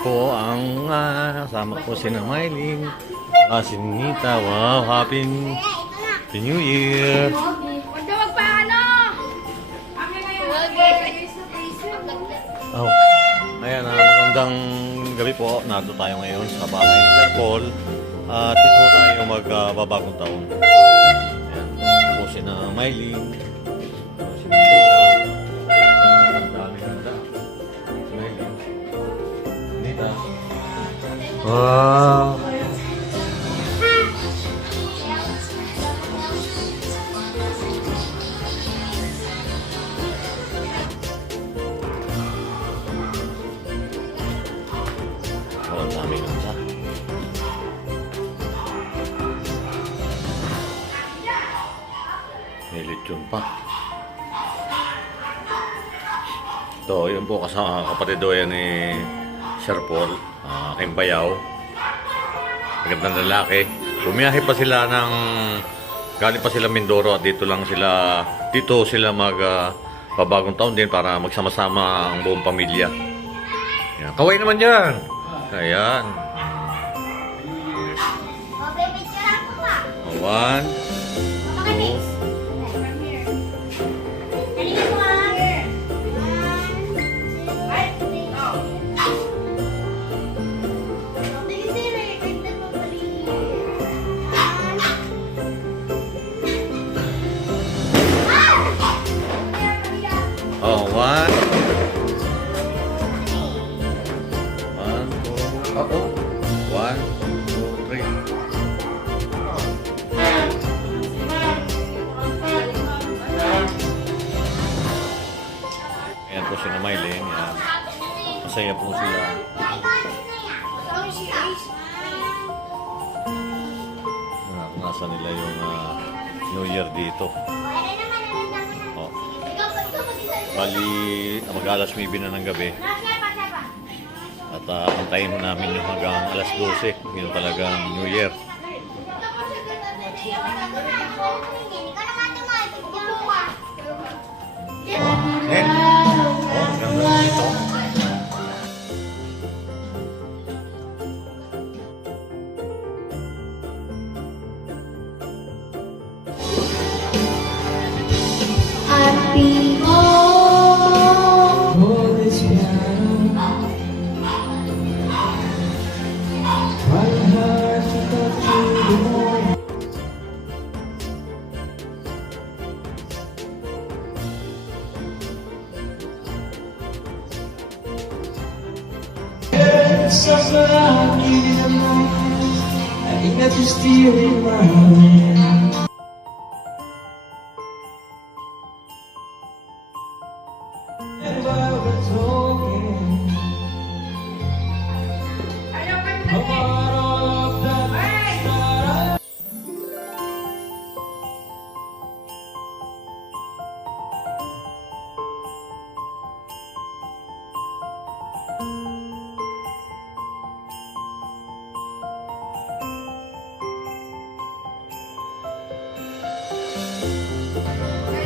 po ang kasama ko si Mylene, si Nita. Wow, happy New Year! Huwag ka magpaano! Oh, ayan, magandang gabi po. Narito tayo ngayon sa bahay ni Sir Paul. At dito tayo magbabagong taon. Ayan, po si Mylene. Si Nita. Ang dami ganda. Si Mylene. Nita. Wow! Ang dami ganda. May lechon pa. Ito, yun po kasama kapatid doon yan ni Sir Paul, aking bayaw. Magandang lalaki. Bumiyahe pa sila ng galing pa sila Mindoro at dito sila babagong taon din para magsama-sama ang buong pamilya. Yan. Kaway naman yan. Ayan. One, two. Oh, one. One, two. Oh. One, two, three. Ayan po si Mylene. Yan. Masaya po sila. Nasa nila yung New Year dito. Oh. Bali, mag-alas 9 na ng gabi. At antayin mo namin yung hanggang alas 12. Yun talagang New Year. Ganda dito. Happy Hold this piano. Try hard to cut through the morning. Suffer, I need a moment. I think that you're still in my hand. And while we're talking about all of that,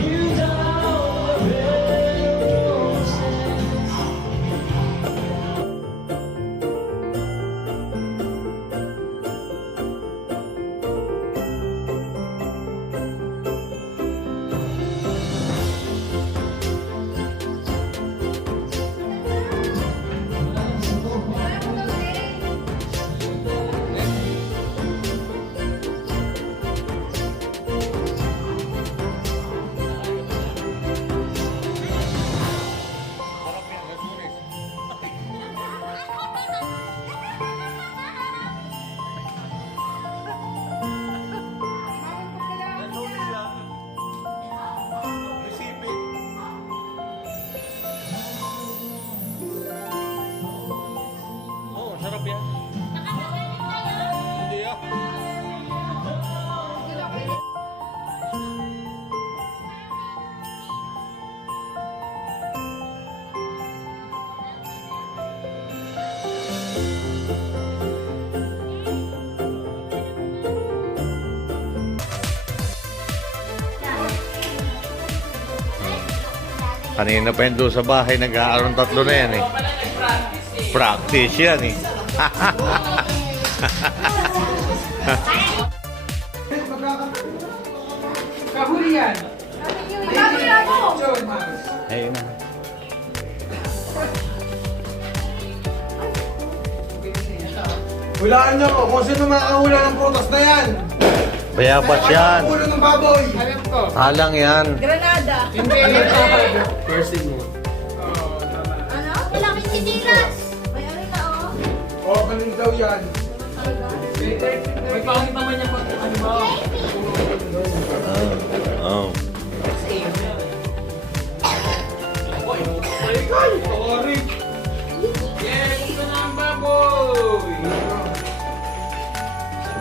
you know the very roses. Oh, sarap yan. Hindi ah. Kanina pa yun doon sa bahay, nag-aaroon tatlo na yan eh. Practice yan eh. Kahuli yan. Baboy ako! John, Mas. Ayun na. Hulaan niyo ko kung sino makakahula ng prutas na yan. Bayabas yan. Ulo ng baboy. Alam ko. Alang yan. Granada. Hindi. Ano? Malaking sinilas. May ano na oh. O, kanil daw yan. May pangit naman niya pag ano ba? Oh. Sorry. Yes, ito na ang baboy.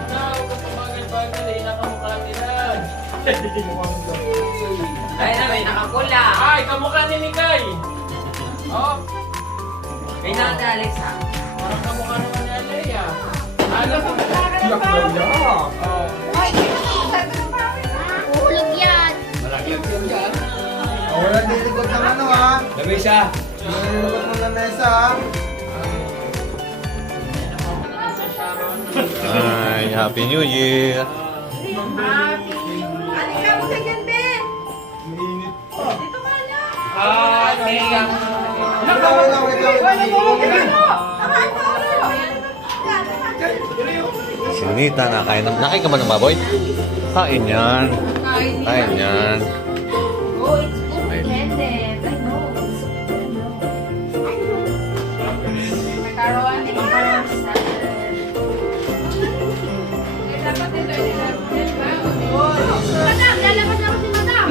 Ano, kung pamagal-bagal, eh, nakamukha nila. Ay, na, may nakakula. Ay, kamukha ni Nikay. Oh, May nata, Alex, ha? parang kamukha naman ni Alea. Alam mo, Yak daw yan. Ay, uhulog yan. O, wala nilikot ng ano ha. Labi siya. Nilikot mo ng mesa ha. Ay, Happy New Year. Ano ka mo ganyan, Ben? Mainit. Dito ka na. Okay. Wait lang, wait lang. Sinita na kain. Nakain ka ba ng baboy? Kain yan. Kain yan. Oh, it's good blended. I know. Macaron, di macaron salad. Dapat ito Madam, lalabas ako si Madam.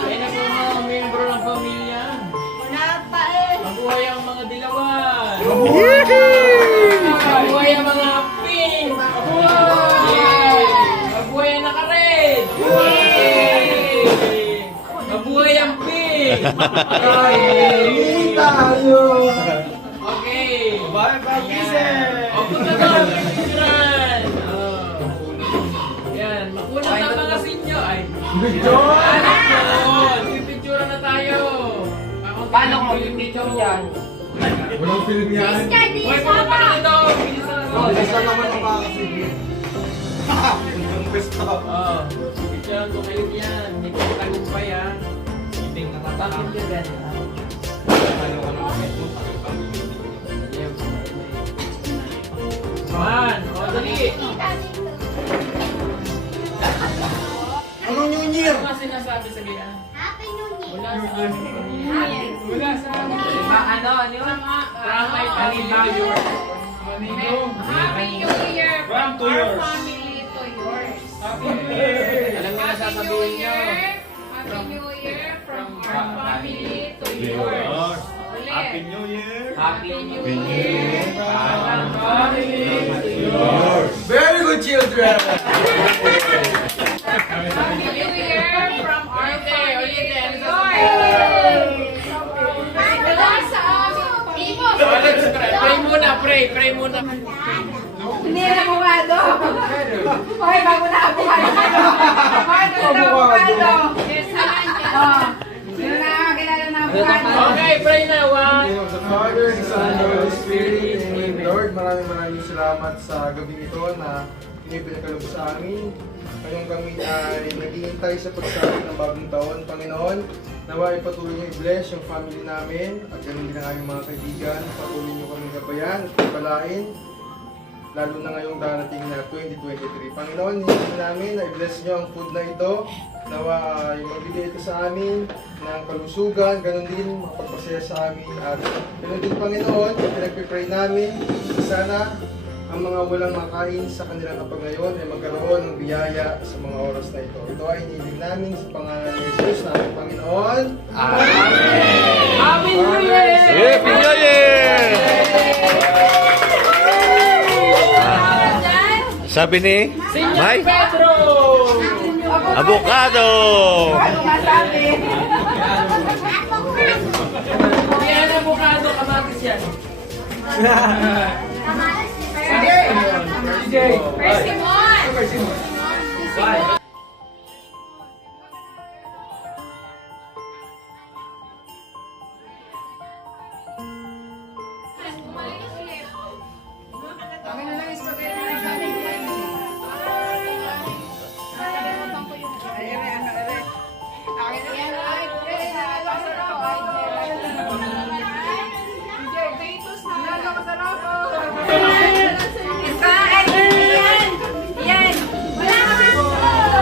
Ay, na po mga membro ng pamilya. Wala pa eh. Mabuhay ang mga dilawan. Mabuhay ang mga pink. Mabuhay. Mabuhay ang naka-red. Mabuhay ang pink. Hindi tayo. Okay. Bye, bye, O, punta doon. Picturean. Yan. Makunang na mga sinyo. Ay. Anak! Pipicturean na tayo. Paano ko yung picture yan? Walang film yan. Please, guys, Hoy, this pumunta sama. na dito. Bilisan na. Bilis lang naman ang makakasigit. Ang pwesto. Oo. Picturean ko kayo yan. Hindi ko tagumpay ha. Bakit yung ganda? Man, o dali. Ano New Year? Ano nga sinasabi sa gaya? Happy New Year. Wala sa amin. Wala sa amin. Ano yung From my family. Happy New Year From to yours. family to yours. Alam mo na sasabihin nyo. Happy New Year from our family to yours. Happy New Year. Happy New Year. Very good children. Happy New Year from our family to yours. Wala sa amin. Ibo. Let's pray. Pray muna, pray. Pray muna. Hindi na bumado. Hoy, bago na abukado. Bago na abukado. Sino na kilala na abukado? Okay, pray na. One. In the name of the Father, the Son, and the Holy Spirit. Amen. Lord, maraming salamat sa gabing ito na pinipinagkaloob sa amin. Ngayong kami ay naghihintay sa pagsabi ng bagong taon. Panginoon, nawa ipatuloy niyo i-bless yung family namin at ganoon din ang aming mga kaibigan. Patuloy niyo kami gabayan at pagpalain, lalo na ngayong darating na 2023. Panginoon, hindi namin na i-bless niyo ang food na ito. Nawa ay magbigay ito sa amin ng kalusugan, ganoon din makapagpasaya sa amin. At ganoon din, Panginoon, pinagpipray namin, sana ang mga walang makain sa kanilang kapag ngayon ay magkaroon ng biyaya sa mga oras na ito. Ito ay inilig namin sa pangalan ni Jesus na aming Panginoon. Happy New Year! Happy New Year! Sabi ni Mike, Pedro! avocado! Ano masabi? Kaya na bukado kamatis yan. Persimmon!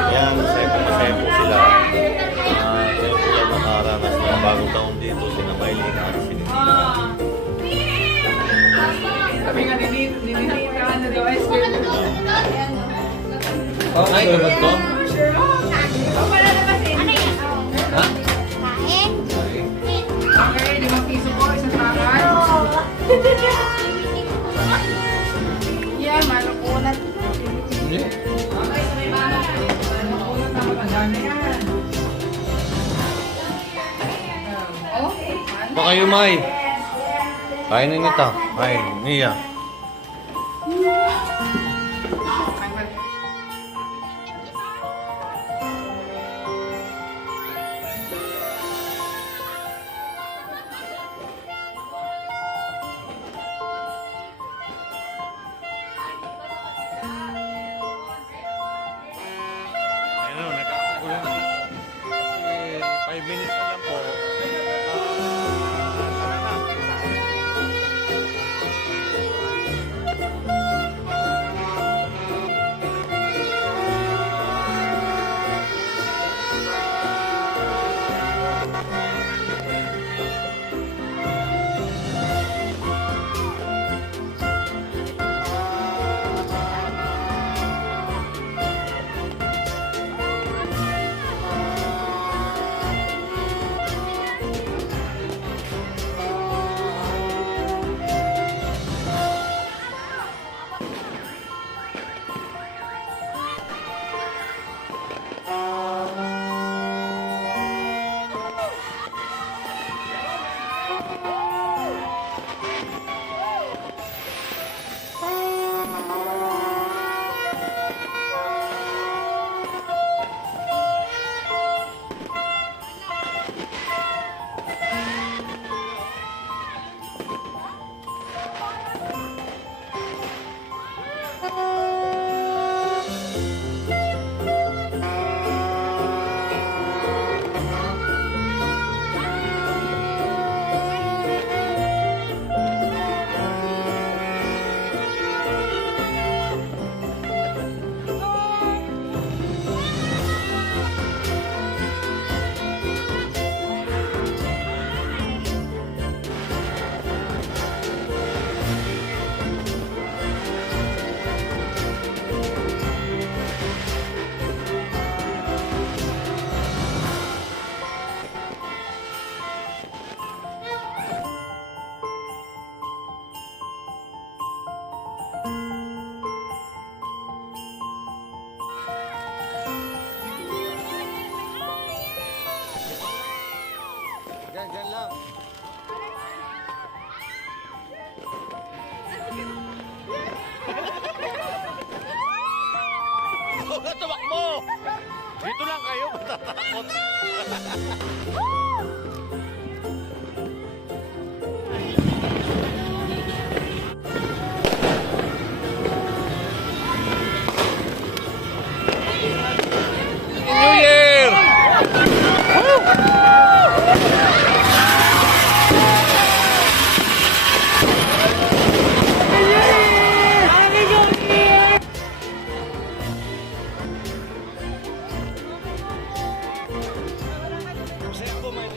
Yan, masaya po sila. Ngayon po lang nakaranas ng bagong taon dito, sina Maylin at sinitita. Sabi nga, ninita na daw ice cream. Ay, ano to? Okay, 5 piso po, isang takal. Yeah, malukunat. Hindi. Okay, so may mga malukunat na magandang yan. Okay, Baka yung May. Kainin nita. Ay, Nia. Ayun, nagkakagulo na dito. Kasi 5 minutes na lang po. Diyan lang. Huwag ka tumakbo! Dito lang kayo, matatakot. New Year! Masaya po, May.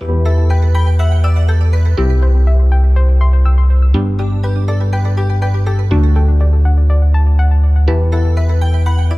Bye-bye.